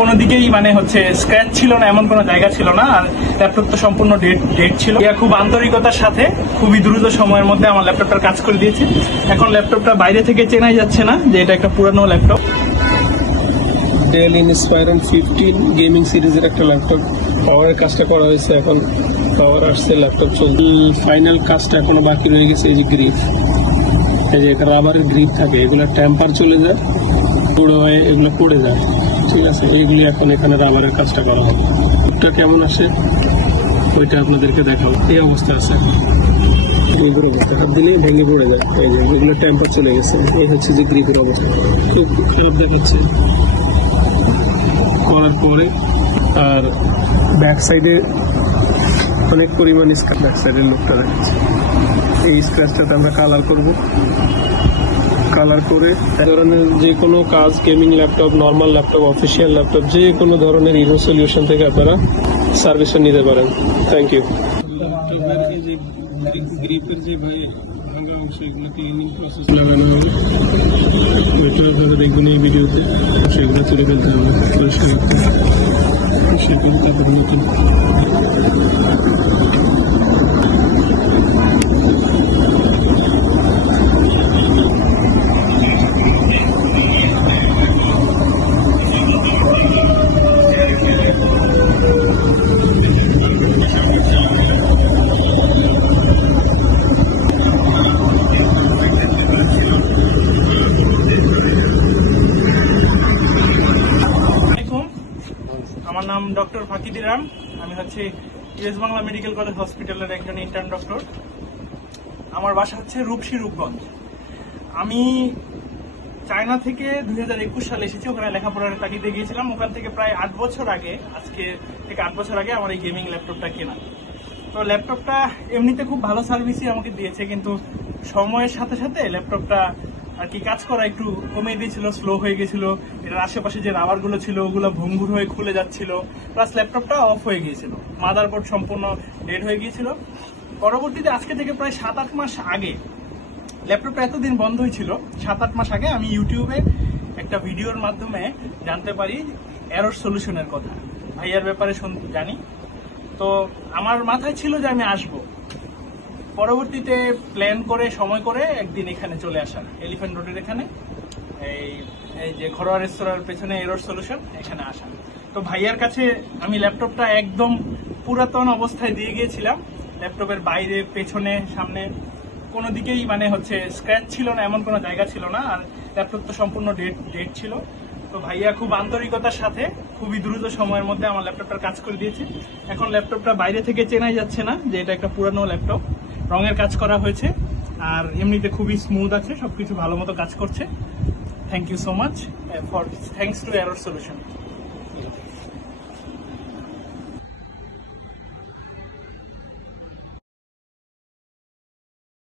কোনো দিকেই মানে হচ্ছে স্ক্র্যাচ ছিল না, এমন কোনো জায়গা ছিল না। আর ল্যাপটপটা সম্পূর্ণ ডেট ছিল। খুব আন্তরিকতার সাথে খুবই দ্রুত সময়ের মধ্যে আমার ল্যাপটপটার কাজ করে দিয়েছে। এখন ল্যাপটপটা বাইরে থেকে চেনাই যাচ্ছে না যে এটা একটা পুরানো ল্যাপটপ। ডেল ইনস্পায়রন 15 গেমিং সিরিজের একটা ল্যাপটপ। পাওয়ারের কাজটা করা হয়েছে, এখন পাওয়ার আসছে, ল্যাপটপ চলছে। ফাইনাল কাজটা এখনো বাকি রয়ে গেছে। এই যে গ্রিপ, এই যে রাবারের গ্রিপ থাকে, এগুলো টেম্পার চলে যায়, পুরো হয়ে এগুলো পড়ে যায়। ঠিক আছে, এইগুলি এখন এখানে রাবারের কাজটা করা হবে। গ্রিপটা কেমন আসে ওইটা আপনাদেরকে দেখাবো। এই অবস্থা আছে, গ্রিপের অবস্থা হাত দিলেই ভেঙে পড়ে যায়। এই যে এগুলো টেম্পার চলে গেছে। এই হচ্ছে যে গ্রিপের অবস্থা, খুব খারাপ দেখাচ্ছে করার পরে। আর ব্যাক সাইডে অনেক পরিমাণ স্ক্র্যাচ, ব্যাক সাইডের লুকটা দেখাচ্ছে। এই স্ক্র্যাচটাতে আমরা কালার করব, কালার করে ধরনের যে কোনো কাজ, gaming laptop, normal laptop, official laptop, যে কোনো ধরনের ইরো সলিউশন থেকে আপনারা সার্ভিসটা নিতে পারেন। Thank you. ল্যাপটপের এই যে গ্রিপের যে ভাঙা অংশ, এগুলো ক্লিনিং প্রসেস লাগানো হবে। বেটার আপনারা দেখবেন এই ভিডিওতে, সেগুলো তুলে ফেলতে হবে, পরিষ্কার করতে হবে, তারপরে নতুন। আমার নাম ডক্টর ফাকিদিরাম। আমি হচ্ছে ইউএস বাংলা মেডিকেল কলেজ হসপিটালের একজন ইন্টার্ন ডক্টর। আমার বাসা হচ্ছে রূপসী, রূপগঞ্জ। আমি চায়না থেকে 2021 সালে এসেছি। ওখানে লেখাপড়ার তাগিদে গিয়েছিলাম। ওখান থেকে প্রায় 8 বছর আগে, আজকে থেকে 8 বছর আগে আমার এই গেমিং ল্যাপটপটা কেনা। তো ল্যাপটপটা এমনিতে খুব ভালো সার্ভিসই আমাকে দিয়েছে, কিন্তু সময়ের সাথে সাথে ল্যাপটপটা আর কি কাজ করা একটু কমে দিয়েছিল, স্লো হয়ে গেছিল। এটার আশেপাশে যে রাবার গুলো ছিল ওগুলো ভঙ্গুর হয়ে খুলে যাচ্ছিল, প্লাস ল্যাপটপটা অফ হয়ে গিয়েছিল, মাদারবোর্ড সম্পূর্ণ ডেড হয়ে গিয়েছিল। পরবর্তীতে আজকে থেকে প্রায় 7-8 মাস আগে, ল্যাপটপটা এতদিন বন্ধ হয়েছিল, 7-8 মাস আগে আমি ইউটিউবে একটা ভিডিওর মাধ্যমে জানতে পারি এরর সলিউশনের কথা। ভাইয়ার ব্যাপারে জানি, তো আমার মাথায় ছিল যে আমি আসবো। পরবর্তীতে প্ল্যান করে সময় করে একদিন এখানে চলে আসা, এলিফ্যান্ট রোডের এখানে, এই যে ঘরোয়া রেস্তোরাঁর পেছনে এরর সলিউশন, এখানে আসা। তো ভাইয়ার কাছে আমি ল্যাপটপটা একদম পুরাতন অবস্থায় দিয়ে গিয়েছিলাম। ল্যাপটপের বাইরে, পেছনে, সামনে কোনো দিকেই মানে হচ্ছে স্ক্র্যাচ ছিল না, এমন কোনো জায়গা ছিল না। আর ল্যাপটপটা সম্পূর্ণ ডেট ছিল। তো ভাইয়া খুব আন্তরিকতার সাথে খুবই দ্রুত সময়ের মধ্যে আমার ল্যাপটপটার কাজ করে দিয়েছে। এখন ল্যাপটপটা বাইরে থেকে চেনাই যাচ্ছে না যে এটা একটা পুরানো ল্যাপটপ। রঙের কাজ করা হয়েছে, আর এমনিতে খুবই স্মুথ আছে, সবকিছু ভালো মতো কাজ করছে। Thank you so much, thanks to error solution.